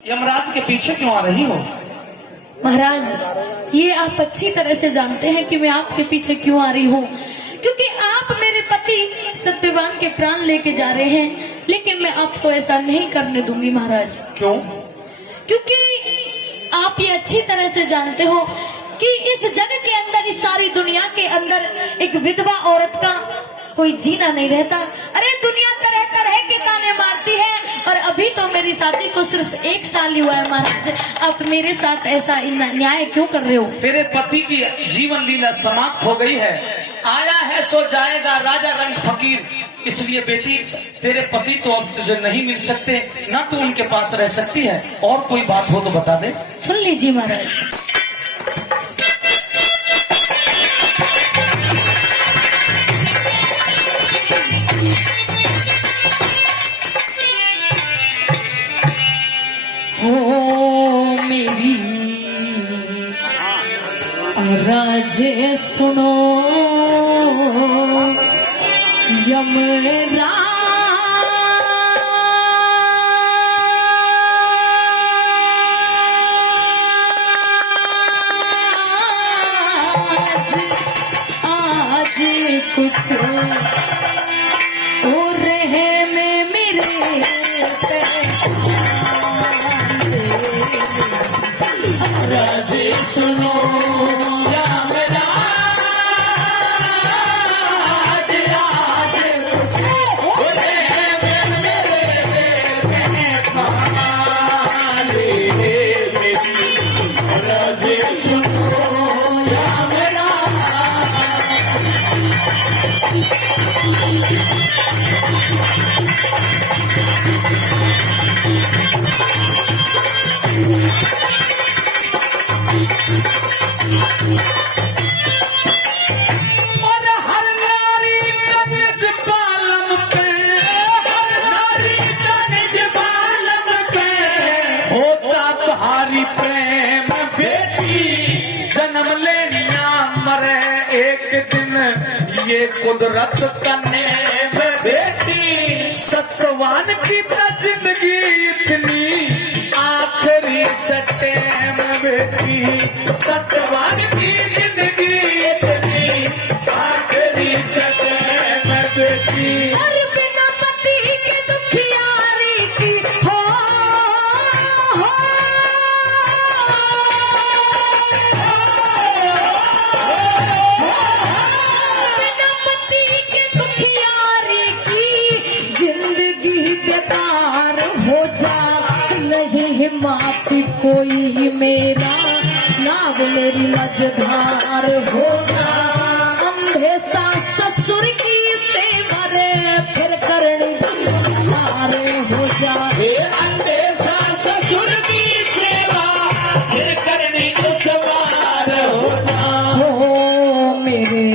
यमराज के पीछे क्यों आ रही हो? महाराज, ये आप अच्छी तरह से जानते हैं कि मैं आपके पीछे क्यों आ रही हूँ, क्योंकि आप मेरे पति सत्यवान के प्राण लेके जा रहे हैं, लेकिन मैं आपको ऐसा नहीं करने दूंगी महाराज। क्यों? क्योंकि आप ये अच्छी तरह से जानते हो कि इस जग के अंदर, इस सारी दुनिया के अंदर एक विधवा औरत का कोई जीना नहीं रहता। अरे दुनिया तरह तरह के ताने मारती है, और अभी तो मेरी शादी को सिर्फ 1 साल ही हुआ है महाराज। आप मेरे साथ ऐसा न्याय क्यों कर रहे हो? तेरे पति की जीवन लीला समाप्त हो गई है, आया है सो जाएगा राजा रंग फकीर। इसलिए बेटी, तेरे पति तो अब तुझे नहीं मिल सकते, न तू उनके पास रह सकती है। और कोई बात हो तो बता दे। सुन लीजिए महाराज, हो मेरी राजे सुनो, यमराज आज कुछ हो रहे में मेरे पे राजे सुनो, भारी प्रेम बेटी जन्म लेनिया मरे एक दिन, ये कुदरत का नेम बेटी। सत्सवान की तो जिंदगी इतनी आखिरी सटेम बेटी, सत्सवान की जिंदगी इतनी आखिरी सटेम बेटी। मापी कोई मेरा, नाग मेरी मझधार हो जा। अंधे सास ससुर की सेवा रे, फिर करनी दुश्मनार हो जा। अंधे सास ससुर की सेवा, फिर करनी दुश्मनार हो जा। हो मेरे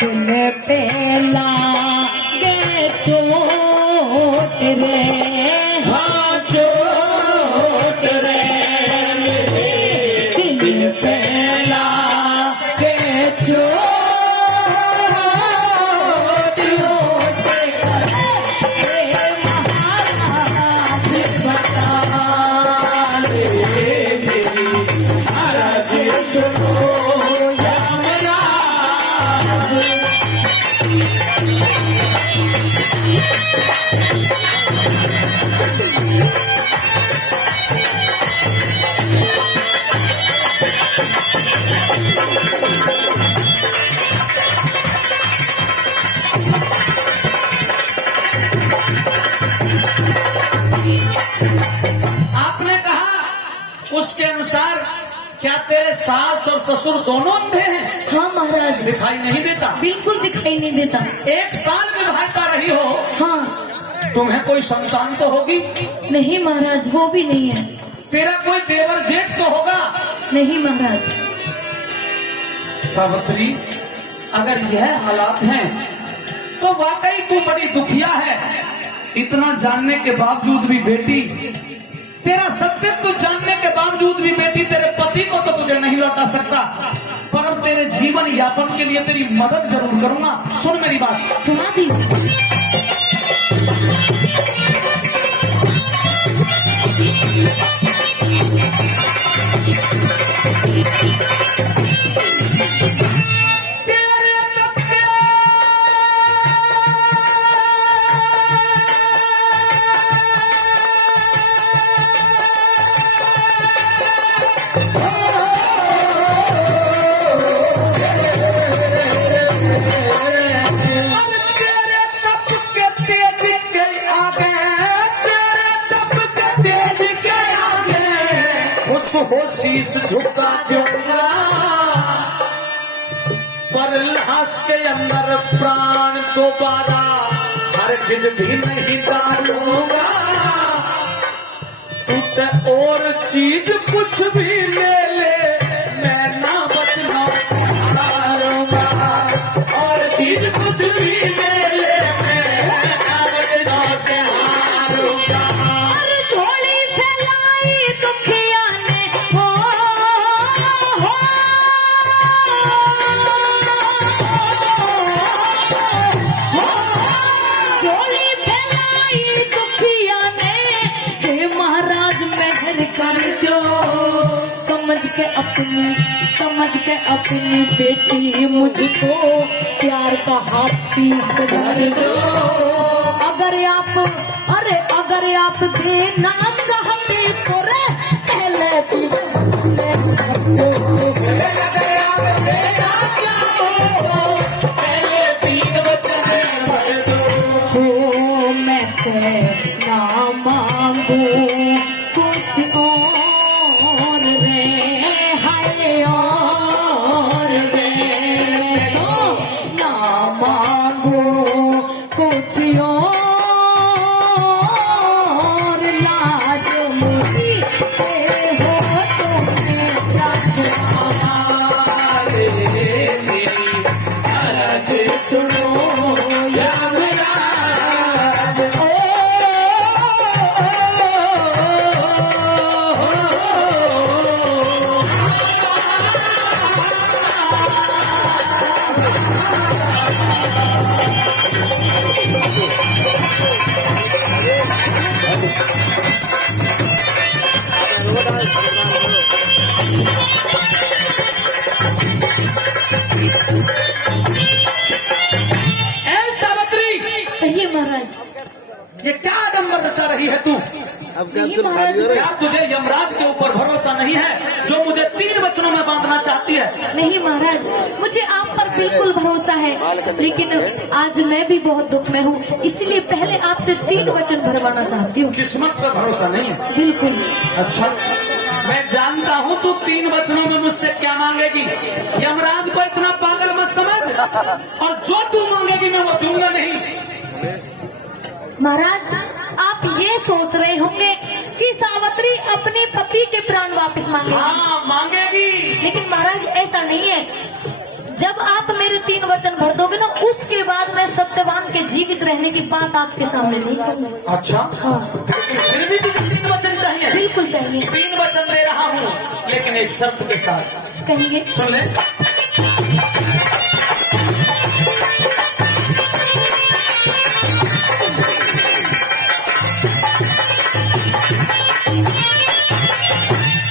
दिल पे लागे चोट रे, आपने कहा उसके अनुसार क्या तेरे सास और ससुर दोनों अंधे हैं? हाँ महाराज। दिखाई नहीं देता? बिल्कुल दिखाई नहीं देता। 1 साल विवाहिता रही हो, हाँ। तुम्हें कोई संतान तो होगी? नहीं महाराज, वो भी नहीं है। तेरा कोई देवर जेठ तो होगा? नहीं महाराज। सावित्री, अगर यह हालात हैं तो वाकई तू बड़ी दुखिया है। इतना जानने के बावजूद भी बेटी, तेरा सत्य जानने के बावजूद भी बेटी, तेरे पति को तो तुझे नहीं लौटा सकता, पर अब तेरे जीवन यापन के लिए तेरी मदद जरूर करूंगा। सुन मेरी बात। सुना दीजिए। Thank you. खुश हो शीश झुका दूंगा, पर लाश के अंदर प्राण दोबारा हरगिज भी नहीं डालूंगा। तू तो और चीज कुछ भी ले ले, मैं ना बचना हारूंगा। और चीज कुछ भी ले ले, मैं ना बचना से हारूंगा। और झोली फैलाई दुखिया ने, हो झोली फैलाई दुखिया ने, हे महाराज मेहर कर दो। समझ के अपनी बेटी मुझको प्यार का हाथ शीश धर दो। अगर आप देना चाहते तो रे पहले हो मैं ना मांगू कुछ और रे, हाय और रे, ना मांगू कुछ और, लाज मुझे हो तुम्हें सुनो यमराज। कहिए महाराज, ये क्या आडम्बर रचा रही है तू? अब कैंसिल खाली हो रहे क्या तुझे यमराज के ऊपर भरोसा नहीं है जो मुझे 3 वचनों में बांधना चाहती है? नहीं महाराज, मुझे आप पर बिल्कुल भरोसा है, लेकिन आज मैं भी बहुत दुख में हूँ, इसलिए पहले आपसे 3 वचन भरवाना चाहती हूँ। किस्मत से भरोसा नहीं है? बिल्कुल। अच्छा, मैं जानता हूँ तू 3 वचनों में मुझसे क्या मांगेगी। यमराज को इतना पागल मत समझ, और जो तू मांगेगी मैं वो दूंगा नहीं। महाराज, आप ये सोच रहे होंगे कि सावित्री अपने पति के प्राण वापस मांगेगी। हाँ मांगेगी, लेकिन महाराज ऐसा नहीं है। जब आप मेरे 3 वचन भर दोगे ना, उसके बाद मैं सत्यवान के जीवित रहने की बात आपके सामने नहीं करूंगी। अच्छा हाँ। फिर भी तुझे 3 वचन चाहिए? बिल्कुल चाहिए। 3 वचन दे रहा हूँ, लेकिन एक शर्त के साथ। कहेंगे? सुन ले।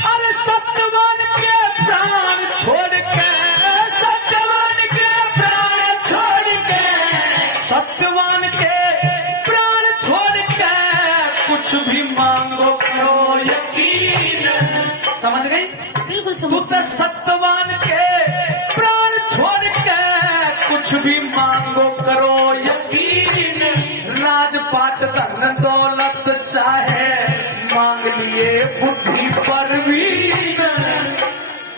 अरे सत्यवान के प्राण छोड़ के, सत्यवान के प्राण छोड़ के, सत्यवान के प्राण छोड़ के कुछ भी मांगो करो यकीन। समझ गई? बिल्कुल तू समझ तो सत्यवान के प्राण छोड़ के कुछ भी मांगो करो यकीन। राजपाट धन दौलत चाहे मांग लिए बुद्धि पर भी।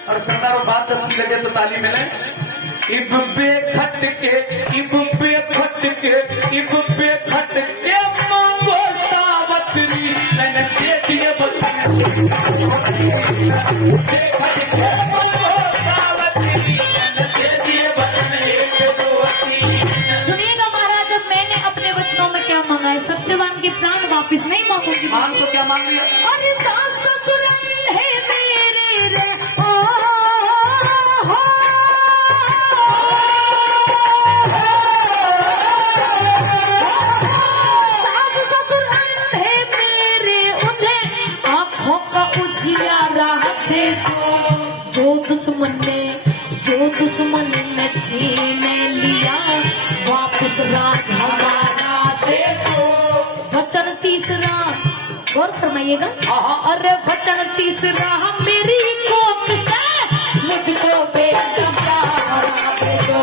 और सरदार बात अच्छी लगे तो ताली मिले। इब बेखट के, इब बेखट के, इब बेखट के मांगो सावत्री, मैंने दे दिए बचन। बेखट के मांगो सावत्री, मैंने दे दिए बचन एक दो तीन। सुनिएगा महाराज, अब मैंने अपने वचनों में क्या मांगा है, सत्यवान के प्राण वापस नहीं मांगूंगी। मांग तो क्या मांग लिया? और सास ससुर है मेरे रे, ओ हो। सास ससुर है मेरे, उन्हें आंखों का उजियारा दे दो। जो दुश्मन ने छीन लिया, वापस राज हमारा दे दो। वचन तीसरा, गौर फरमाइएगा। अरे वचन तीसरा, मेरी कोख से मुझको बेटा प्यारा दे दो।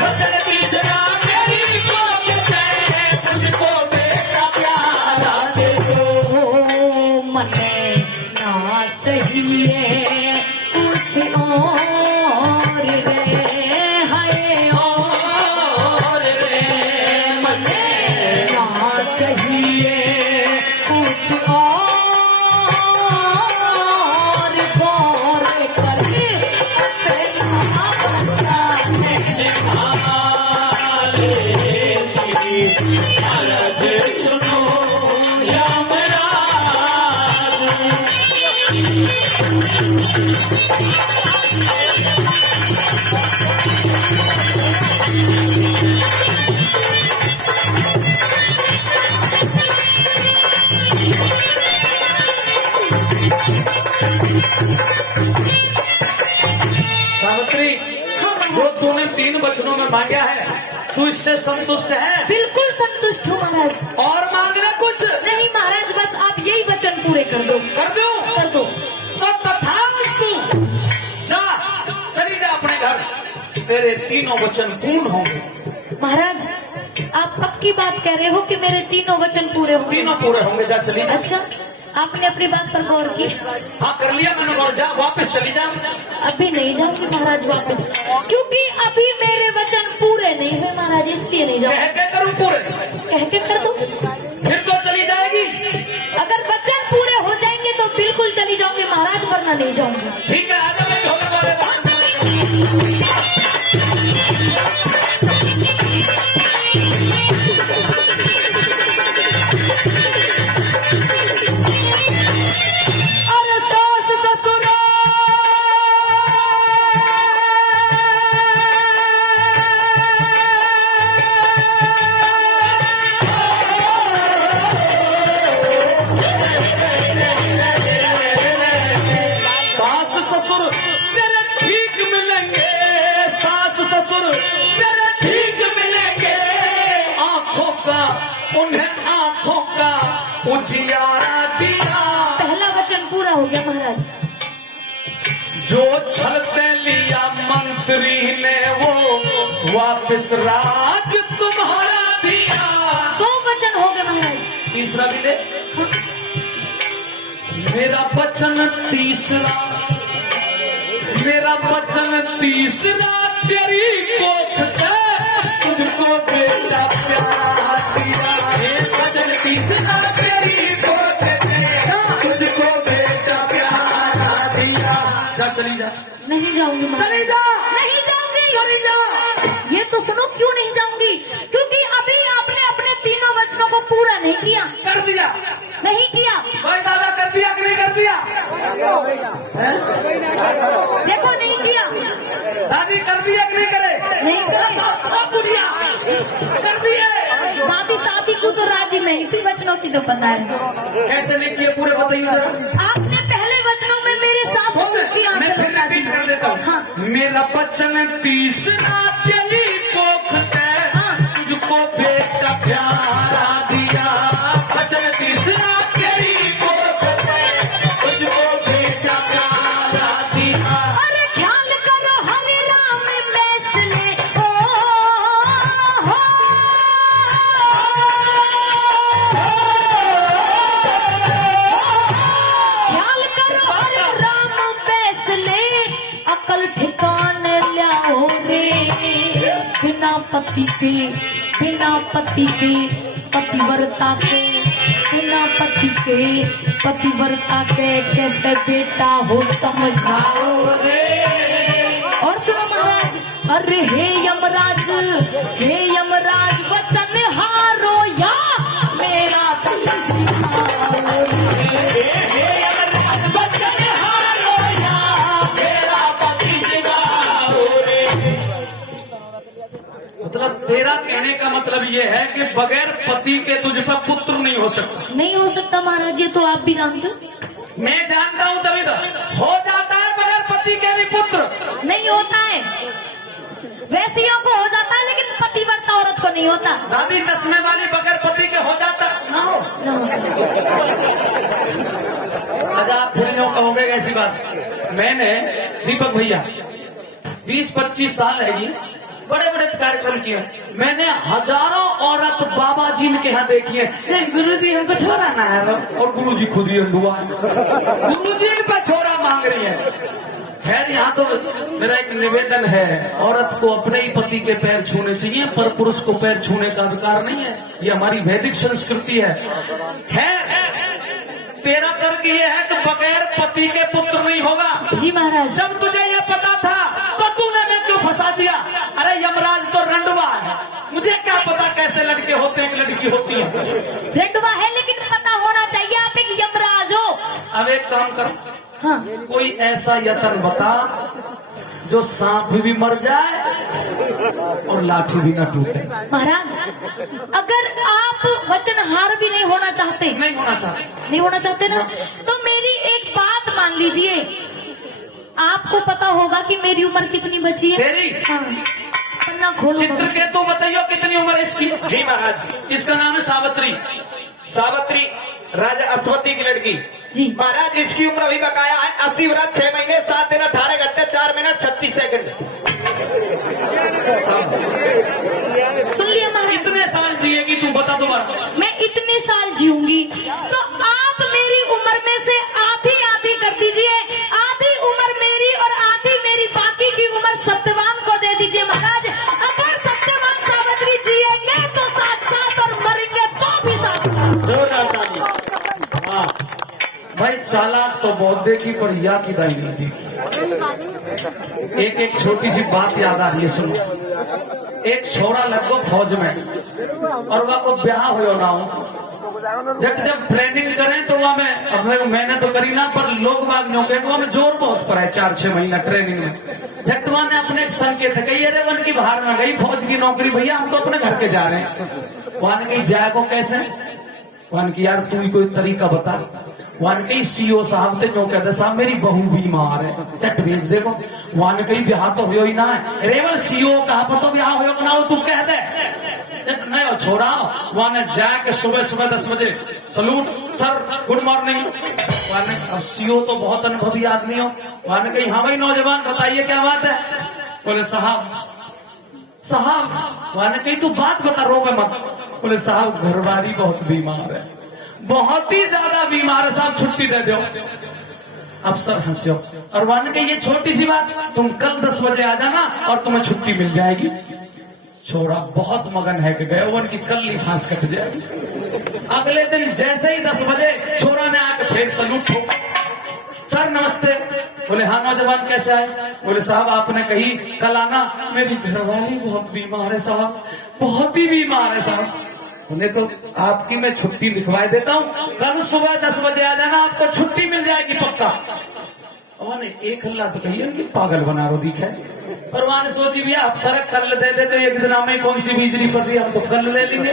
वचन तीसरा, मेरी कोख से मुझको बेटा प्यारा दे दो। मने ना चाहिए कुछ और रे, हाय और रे, मने ना चाहिए कुछ और, गौर करे अपना बचाने सावित्री, जो तूने 3 वचनों में मांगा है, तू इससे संतुष्ट है? बिल्कुल संतुष्ट हूँ महाराज। और मांगना कुछ नहीं महाराज, बस आप यही वचन पूरे कर दो। कर दो, कर दो। तो तथास्तु, जा, चली जा अपने घर, तेरे 3 वचन पूर्ण होंगे। महाराज, आप पक्की बात कह रहे हो कि मेरे 3 वचन पूरे होंगे? 3 पूरे होंगे, जा चली जा। अच्छा, आपने अपनी बात पर गौर की? हाँ कर लिया मैंने गौर, जा वापस चली जा। अभी नहीं जाऊंगी महाराज वापस, क्योंकि अभी मेरे वचन पूरे नहीं हुए महाराज, इसलिए नहीं कह जाऊंगी। के करूँ पूरे? कह के कर दो। फिर तो चली जाएगी। अगर वचन पूरे हो जाएंगे तो बिल्कुल चली जाऊंगी महाराज, वरना नहीं जाऊंगी। ठीक है, आजा मैं ढोलक वाले पास। अरे सास ससुर सास ससुर तेरे ठीक मिलेंगे, सास ससुर तेरे ठीक मिलेंगे, आंखों का उन्हें आंखों का उजियारा दिया। पहला वचन पूरा हो गया महाराज। जो छल से लिया मंत्री ने वो वापस राज तुम्हारा दिया। 2 वचन हो गए महाराज। तीसरा भी दे। मेरा वचन तीसरा, मेरा वचन तीसरा, तेरी कोख पे तुझको बेटा प्यार दिया। वचन तीसरा, तेरी कोख पे तुझको बेटा प्यार दिया। जा चली जा। नहीं जाऊंगी महाराज। चली जा। नहीं जाऊंगी। चली जा। ये तो सुनो, क्यों नहीं जाऊंगी? क्योंकि अभी आपने अपने 3 वचनों को पूरा नहीं किया। कर दिया? नहीं किया। भाई दादा कर दिया कि नहीं कर दिया? देखो नहीं किया। दादी कर दिया कि नहीं करे? नहीं करे। बुढ़िया कर दिए। दादी शादी को तो राजी नहीं थी, वचनों की तो पता है। कैसे नहीं किए पूरे बताइए जरा। आपने पहले वचनों में मेरे सास ससुर की मैं आंखें फिर बता दी। रिपीट कर देता हूँ। मेरा वचन तीसरा, तेरी कोख पे तुझको बेटा प्यारा दिया। वचन तीसरा, तेरी कोख पे तुझको बेटा प्यारा दिया। अरे ख्याल करो हरे राम फैसले, ओ हो। ख्याल करो हरे राम फैसले, अकल ठिकाने लाओगे। बिना पति के, बिना पति के पतिव्रता के, बिना पति के पतिव्रता के कैसे बेटा हो समझाओ रे। और सुनो महाराज, अरे हे यमराज, हे यमराज, वचन हारो या मेरा पति हारो रे। हे यमराज, वचन हारो या मेरा पति हारो रे। मतलब तेरा कहने का मतलब ये है कि बगैर पति के तुझ पर पुत्र नहीं हो सकता। नहीं हो सकता महाराज, ये तो आप भी जानते हो। मैं जानता हूँ, तभी तो हो जाता है बगैर पति के भी पुत्र। नहीं होता है, वैसियों को हो जाता है, लेकिन पतिव्रता औरत को नहीं होता। दादी चश्मे वाली बगैर पति के हो जाता ना हो। अच्छा आप फिर यूँ कहोगे ऐसी बात। मैंने दीपक भैया 20-25 साल है ये, बड़े बड़े कार्यक्रम किए। मैंने हजारों औरत बाबा जी के यहाँ देखी है, गुरु जी हमको छोरा ना है, और गुरु जी खुद ही अंधुआ है, गुरु जी इनका छोरा मांग रही है। खैर यहाँ तो मेरा एक निवेदन है, औरत को अपने ही पति के पैर छूने चाहिए, पर पुरुष को पैर छूने का अधिकार नहीं है, ये हमारी वैदिक संस्कृति है। खैर तेरा तर्क ये है कि बगैर पति के पुत्र नहीं होगा। जी महाराज। जब तुझे ये पता था तो तूने मैं क्यों फंसा दिया? अरे यमराज तो रंडवा है, मुझे क्या पता कैसे लड़के होते हैं, लड़की होती है। रंडवा है लेकिन पता होना चाहिए आप एक यमराज हो। अब एक काम कर, हाँ। कोई ऐसा यतन बता जो सांप भी मर जाए और लाठी भी न टूटे। महाराज अगर आप वचनहार भी नहीं होना चाहते, नहीं होना चाहते ना, तो मेरी एक बात मान लीजिए। आपको पता होगा कि मेरी उम्र कितनी बची है? तेरी? हाँ। पन्ना खोलो। चित्रकेतु बताइयो कितनी उम्र है इसकी? जी महाराज। इसका नाम है सावित्री। सावित्री राजा अश्वती की लड़की। जी महाराज इसकी उम्र अभी बकाया है 80 वर्ष 6 महीने 7 दिन 18 घंटे 4 मिनट 36 सेकंड। सुन लिया महाराज। कितने साल जिएगी तू बता दोबारा? मैं इतने साल जीऊंगी, तो आप मेरी उम्र में से आधी आधी कर दीजिए। आधी उम्र मेरी और आधी मेरी बाकी की उम्र सत्यवान को दे दीजिए महाराज। अगर सत्यवान सावित्री जिएंगे तो 7 और मरेंगे तो भी 7। हाँ भाई, चालाक तो बहुत देखी पर या की दाई नहीं देखी। एक छोटी सी बात याद आ रही है, सुनो। एक छोरा लगो फौज में और वह को ब्याह हो ना हो, जब ट्रेनिंग करें तो वह मैंने तो करी ना, पर लोग बाग न्योके को हमें जोर बहुत पड़ा है 4-6 महीना ट्रेनिंग में। जटवा ने अपने एक संकेत कही, अरे वन की बाहर में गई फौज की नौकरी, भैया हम तो अपने घर के जा रहे हैं। वहां ने कही जाए को कैसे? वहां की यार तू ही कोई तरीका बता। वहां कही सीओ साहब से क्यों कहते साहब मेरी बहू बीमार है, टट भेज देखो। वहां कही ब्याह तो हो ही ना है, रेवल सीओ कहा पतो ब्याह हो ना हो तू कह दे नहीं हो छोड़ा। वहां ने जाके सुबह 10 बजे सलूट सर गुड मॉर्निंग। अब सीओ तो बहुत अनुभवी आदमी हो। वहां ने कही हाँ भाई नौजवान बताइए क्या बात है? बोले साहब वहां ने कही तू बात बता, रोवे मत। बोले साहब घरवाली बहुत बीमार है, बहुत ही ज्यादा बीमार है साहब, छुट्टी दे दो। अफसर हंसो और वहां कही ये छोटी सी बात, तुम कल 10 बजे आ जाना और तुम्हें छुट्टी मिल जाएगी। छोरा बहुत मगन है कि गए वन की कल ही फांस कट जाए। अगले दिन जैसे ही 10 बजे छोरा ने आकर फिर सलूट ठोका, सर नमस्ते। बोले हाँ नौजवान कैसे आए? बोले साहब आपने कही कल आना, मेरी घरवाली बहुत बीमार है साहब, बहुत ही बीमार है साहब। उन्हें तो आपकी मैं छुट्टी लिखवा देता हूँ, कल सुबह 10 बजे आ जाना, आपको छुट्टी मिल जाएगी पक्का। उन्होंने एक हल्ला तो कही उनकी पागल बना रो दिखा है, पर वहां ने सोची भैया आप सड़क कल दे देते, एक दिन में कौन सी बिजली पड़ रही है, हम तो कल ले लेंगे।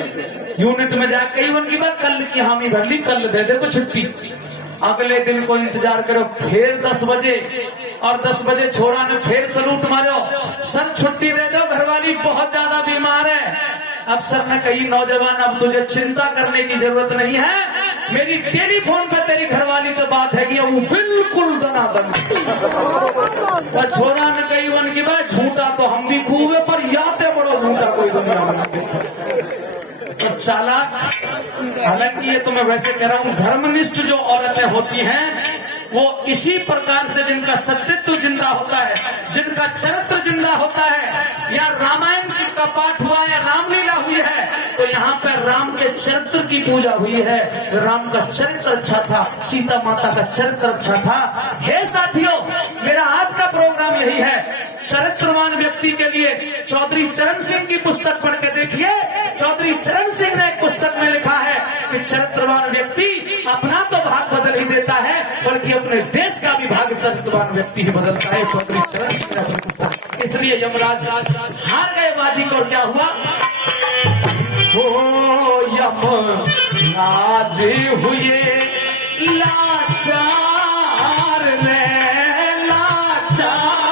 यूनिट में जाकर कही उनकी बात कल की हामी भर ली, कल दे दे को छुट्टी। अगले दिन को इंतजार करो, फिर 10 बजे और 10 बजे छोरा ने फिर सलूट मारो, सर छुट्टी दे दो घरवाली बहुत ज्यादा बीमार है। अब सर ने कही नौजवान अब तुझे चिंता करने की जरूरत नहीं है, मेरी टेलीफोन पे तेरी घरवाली तो बात है कि वो बिल्कुल दनादन। छोरा ने कही उनकी बात झूठा तो हम भी खूब है, पर याते बड़ो झूठा कोई दुनिया में देखा। तो चालाक, हालांकि ये तो मैं वैसे कह रहा हूँ, धर्मनिष्ठ जो औरतें होती हैं वो इसी प्रकार से जिनका सत्यत्व जिंदा होता है, जिनका चरित्र जिंदा होता है, या रामायण का पाठ हुआ या रामलीला हुई है तो यहाँ पर राम के चरित्र की पूजा हुई है। राम का चरित्र अच्छा था, सीता माता का चरित्र अच्छा था। हे साथियों, मेरा आज का प्रोग्राम यही है, चरित्रवान व्यक्ति के लिए चौधरी चरण सिंह की पुस्तक पढ़ के देखिए। चौधरी चरण सिंह ने एक पुस्तक में लिखा है कि चरित्रवान व्यक्ति अपना तो भाग बदल ही देता है बल्कि अपने देश का भी भाग चरित्रवान व्यक्ति ही बदलता है। चौधरी चरण सिंह ने पुस्तक, इसलिए यमराज हार गए बाजी को, और क्या हुआ? हो यमराज हुए लाचार रे लाचार,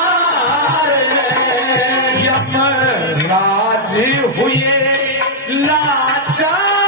यमराज हुए लाचार।